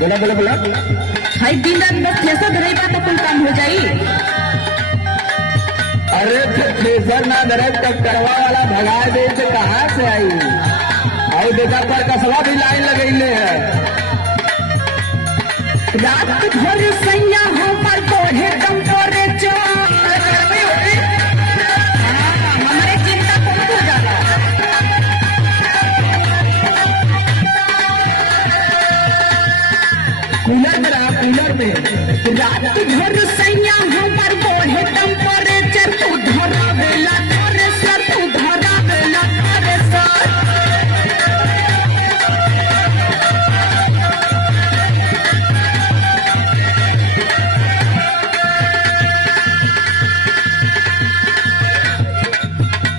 बोला बोला बोला। भाई दिन रात बस थ्रेसर धरे बा तो कुल काम हो जाई। अरे थ्रेसर ना धरे तब करवा वाला भगा दे तो कहाँ से आई। और देखा पर कसवा भी लाइन लगैले है। रात भर सैया हमर बढ़े टेम्परेचर। हमारे चिंता कौन हो जाला। कूलर में रहा, कूलर में। रात भर सैया हमर बढ़े टेम्परेचर। तू धरा बेला थ्रेसर, तू धरा बेला थ्रेसर।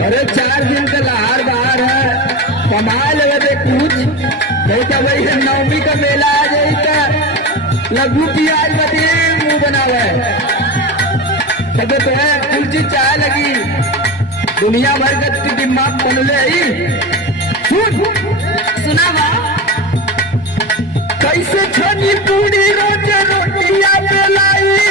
अरे 4 दिन का लहार बाहर है, कमा लगे कुछ नहीं तो वही है। नवमी का मेला आ जाए तो लघु प्याज बदे मुंह बनावे तब तो है कुल चीज चाहे लगी। दुनिया भर का दिमाग बनले ही सुनावा कैसे छनी पूरी रोज रोटिया बेलाई।